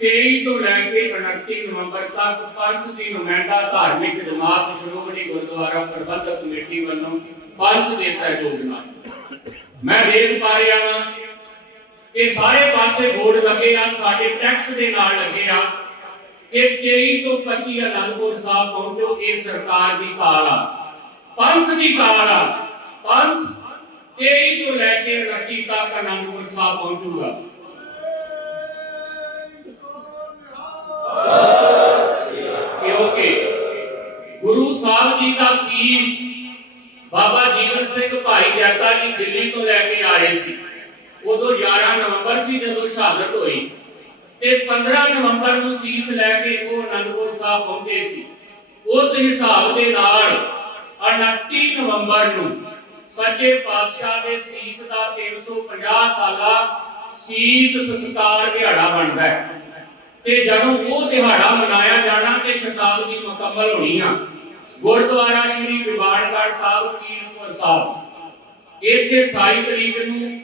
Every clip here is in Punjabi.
23 ਤੋਂ ਲੈ ਕੇ 29 ਨਵੰਬਰ ਤੱਕ ਪੰਥ ਦੀ ਨੁਮਾਇੰਦਾ ਧਾਰਮਿਕ ਜਮਾਤ ਸ਼੍ਰੋਮਣੀ ਗੁਰਦੁਆਰਾ ਪ੍ਰਬੰਧਕ ਕਮੇਟੀ ਵੱਲੋਂ ਪੰਥ ਦੇ ਸਹਿਯੋਗ ਨਾਲ। ਮੈਂ ਦੇਖ ਪਾ ਰਿਹਾ ਹਾਂ। ਕਿ ਸਾਰੇ ਪਾਸੇ ਬੋਰਡ ਲੱਗੇ ਆ, ਸਾਡੇ ਟੈਕਸ ਦੇ ਨਾਲ ਲੱਗੇ ਆ ਕਿ 23 ਤੋਂ 25 ਅਨੰਦਪੁਰ ਸਾਹਿਬ ਪਹੁੰਚੋ, ਇਹ ਸਰਕਾਰ ਦੀ ਕਾਲ ਆ। ਪੰਥ ਦੀ ਕਾਲ ਆ। ਪੰਥ 23 ਤੋਂ ਲੈ ਕੇ 29 ਤੱਕ ਅਨੰਦਪੁਰ ਸਾਹਿਬ ਪਹੁੰਚੂਗਾ। ਗੁਰੂ ਸਾਹਿਬ ਜੀ ਦਾ ਸੀਸ ਬਾਬਾ ਜੀਵਨ ਸਿੰਘ ਭਾਈ ਜੱਗਾ ਜੀ ਦਿੱਲੀ ਤੋਂ ਲੈ ਕੇ ਆਏ ਸੀ। ਉਦੋਂ 11 ਨਵੰਬਰ ਸੀ ਜਦੋਂ ਸ਼ਹਾਦਤ ਹੋਈ ਤੇ 15 ਨਵੰਬਰ ਨੂੰ ਸੀਸ ਲੈ ਕੇ ਉਹ ਅਨੰਦਪੁਰ ਸਾਹਿਬ ਪਹੁੰਚੇ ਸੀ। ਉਸ ਹਿਸਾਬ ਦੇ ਨਾਲ 29 ਨਵੰਬਰ ਨੂੰ ਸੱਚੇ ਪਾਤਸ਼ਾਹ ਦੇ ਸੀਸ ਦਾ 350 ਸਾਲਾ ਸੀਸ ਸੰਸਕਾਰ ਦਿਹਾੜਾ ਬਣਦਾ ਹੈ। ਤੇ ਜਦੋਂ ਉਹ ਦਿਹਾੜਾ ਮਨਾਇਆ ਜਾਣਾ ਤੇ ਸ਼ਤਾਬਦੀ ਮੁਕੰਮਲ ਹੋਣੀ ਆ ਗੁਰਦੁਆਰਾ ਸ਼੍ਰੀ ਵਿਵਾਨਗੜ੍ਹ ਸਾਹਿਬ, ਕੀਰਤਪੁਰ ਸਾਹਿਬ। ਇੱਥੇ 28 ਤਰੀਕ ਨੂੰ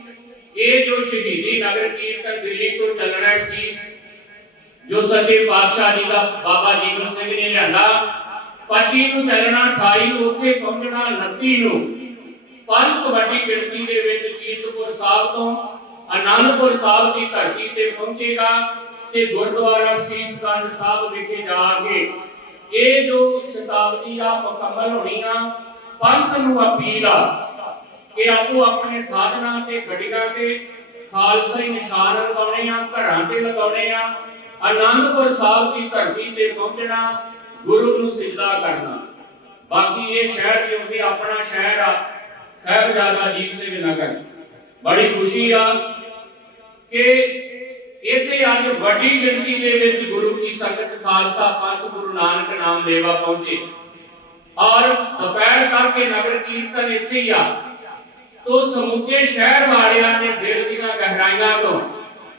ਇਹ ਜੋ ਸ਼ਹੀਦੀ ਨਗਰ ਕੀਰਤਨ ਦਿੱਲੀ ਤੋਂ ਚੱਲਣਾ ਹੈ ਜੋ ਸੱਚੇ ਪਾਤਸ਼ਾਹ ਜੀ ਦਾ ਬਾਬਾ ਜੀਵਨ ਸਿੰਘ ਨੇ ਲਿਆਂਦਾ 25 ਨੂੰ ਚੱਲਣਾ 28 ਨੂੰ ਉੱਥੇ ਪਹੁੰਚਣਾ 29 ਨੂੰ। ਪੰਜ ਵੱਡੀ ਗਿਣਤੀ ਦੇ ਵਿੱਚ ਕੀਰਤਪੁਰ ਸਾਹਿਬ ਤੋਂ ਆਨੰਦਪੁਰ ਸਾਹਿਬ ਦੀ ਧਰਤੀ ਤੇ ਪਹੁੰਚੇਗਾ ਤੇ ਗੁਰਦੁਆਰਾ ਸੀਸਗੰਜ ਸਾਹਿਬ ਵਿਖੇ ਜਾ ਕੇ ਇਹ ਜੋ ਸ਼ਤਾਬਦੀ ਆ ਮੁਕੰਮਲ ਹੋਣੀ ਆ, ਪੰਥ ਨੂੰ ਅਪੀਲ ਆ ਕਿ ਆਪੋ ਆਪਣੇ ਸਾਧਨਾਂ ਤੇ ਗੱਡੀਆਂ ਤੇ ਖਾਲਸਾਈ ਨਿਸ਼ਾਨ ਲਗਾਉਣੇ ਆ, ਘਰਾਂ ਤੇ ਲਗਾਉਣੇ ਆ, ਆਨੰਦਪੁਰ ਸਾਹਿਬ ਦੀ ਧਰਤੀ ਤੇ ਪਹੁੰਚਣਾ, ਗੁਰੂ ਨੂੰ ਸਿਜਦਾ ਕਰਨਾ। ਬਾਕੀ ਇਹ ਸ਼ਹਿਰ ਕਿਉਂਕਿ ਆਪਣਾ ਸ਼ਹਿਰ ਆ, ਸਾਹਿਬਜ਼ਾਦਾ ਅਜੀਤ ਸਿੰਘ ਨਗਰ। ਬੜੀ ਖੁਸ਼ੀ ਆ ਕਿ ਅੱਜ ਵੱਡੀ ਗਿਣਤੀ ਦੇ ਵਿੱਚ ਗੁਰੂ ਕੀ ਸੰਗਤ ਖਾਲਸਾ ਪੰਥ ਗੁਰੂ ਨਾਨਕ ਨਾਮ ਲੇਵਾ ਪਹੁੰਚੇ। ਔਰ ਦੁਪਹਿਰ ਤੱਕ ਇਹ ਨਗਰ ਕੀਰਤਨ ਇੱਥੇ ਹੀ ਆ। ਤੋ ਸਮੁੱਚੇ ਸ਼ਹਿਰ ਵਾਲਿਆਂ ਨੇ ਦਿਲ ਦੀਆਂ ਗਹਿਰਾਈਆਂ ਤੋਂ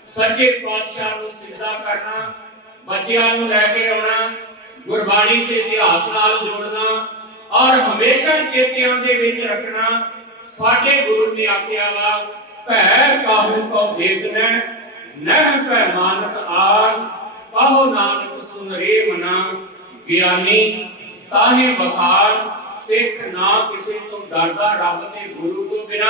ਸੱਚੇ ਪਾਤਸ਼ਾਹ ਨੂੰ ਸਿੱਧਾ ਕਰਨਾ, ਬੱਚਿਆਂ ਨੂੰ ਲੈ ਕੇ ਆਉਣਾ, ਗੁਰਬਾਣੀ ਤੇ ਇਤਿਹਾਸ ਨਾਲ ਜੋੜਨਾ, ਔਰ ਹਮੇਸ਼ਾ ਚੇਤਿਆਂ ਦੇ ਵਿੱਚ ਰੱਖਣਾ, ਸਾਡੇ ਗੁਰੂ ਨੇ ਆਖਿਆ ਵਾ, ਭੈ ਕਾਹੂ ਕੋ ਦੇਖਣਾ ਨਹਿ ਭੈ ਮਾਨਤ ਆਗ ਕਹੋ ਨਾਨਕ ਸੁਨ ਮਨਾ। ਗਿਆਨੀ, ਤਾਹੇ ਬਖਾਰ, ਸਿੱਖ ਨਾ ਕਿਸੇ ਤੋਂ ਡਰਦਾ ਰੱਬ ਤੇ ਗੁਰੂ ਤੋਂ ਬਿਨਾ,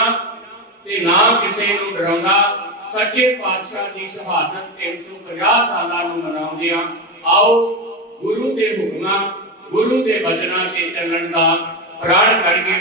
ਤੇ ਨਾ ਕਿਸੇ ਨੂੰ ਡਰਾਉਂਦਾ ਸੱਚੇ ਪਾਤਸ਼ਾਹ ਦੀ ਸ਼ਹਾਦਤ 350 ਸਾਲਾਂ ਨੂੰ ਮਨਾਉਂਦੇ ਆ ਆਓ ਗੁਰੂ ਦੇ ਹੁਕਮਾਂ, ਗੁਰੂ ਦੇ ਬਚਨਾਂ ਤੇ ਚੱਲਣ ਦਾ ਪ੍ਰਣ ਕਰੀਏ